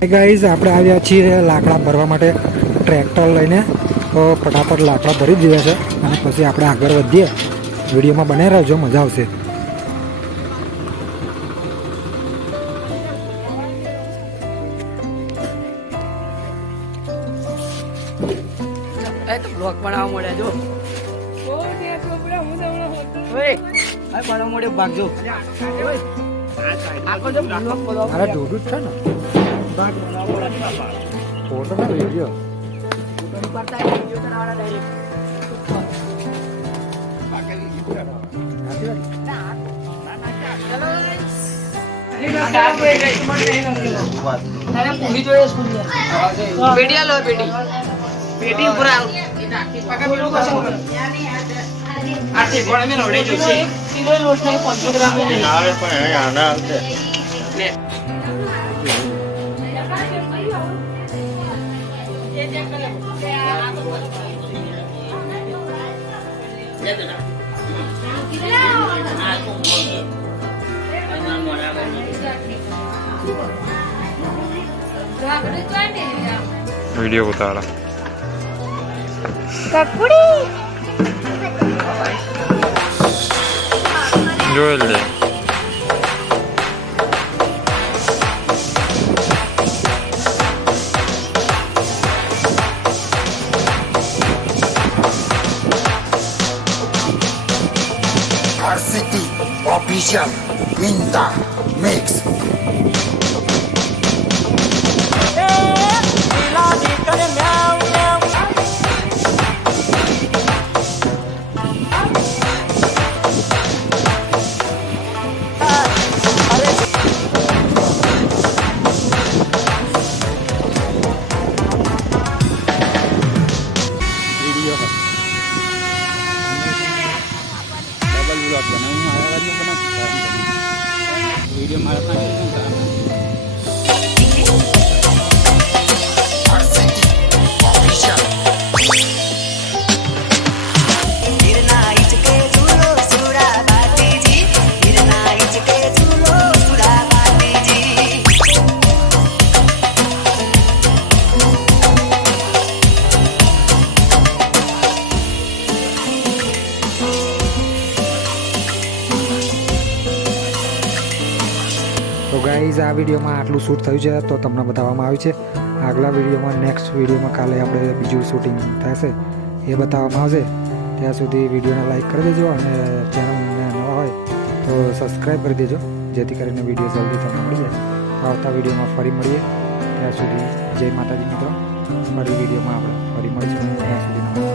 Guys આપણે આવ્યા છીએ લાકડા ભરવા માટે ટ્રેક્ટર લઈને. તો ફટાફટ લાકડા ભરી દીધા છે અને પછી આપણે આગળ વધીએ. વિડીયોમાં બને રહેજો, મજા આવશે. બ્લોગ બનાવવા મળે જો મળે ભાગજો અરે દૂધ છે ને ફોટો ના વિડીયો પેટી પૂરા આથી પણ મેં નોડે જોશે કિલો લોટ ને 500 ગ્રામ ને આવે પણ આના આવશે ને वीडियो उतारा ककड़ी જોઈ લે RCT official in the mix. તો ગાઈઝ આ વિડીયોમાં આટલું શૂટ થયું છે તો તમને બતાવવામાં આવ્યું છે. આગલા વિડીયોમાં નેક્સ્ટ વિડીયોમાં કાલે આપણે બીજું શૂટિંગ થશે એ બતાવવામાં આવશે. ત્યાં સુધી વિડીયોને લાઈક કરી દેજો અને ચેનલને નવા હોય તો સબસ્ક્રાઈબ કરી દેજો જેથી કરીને વિડીયો જલ્દી તમને મળી જાય. આવતા વિડીયોમાં ફરી મળીએ. ત્યાં સુધી જય માતાજી મિત્રો. ફરી વિડીયોમાં આપણે ફરી મળીશું. ત્યાં સુધી નમસ્કાર.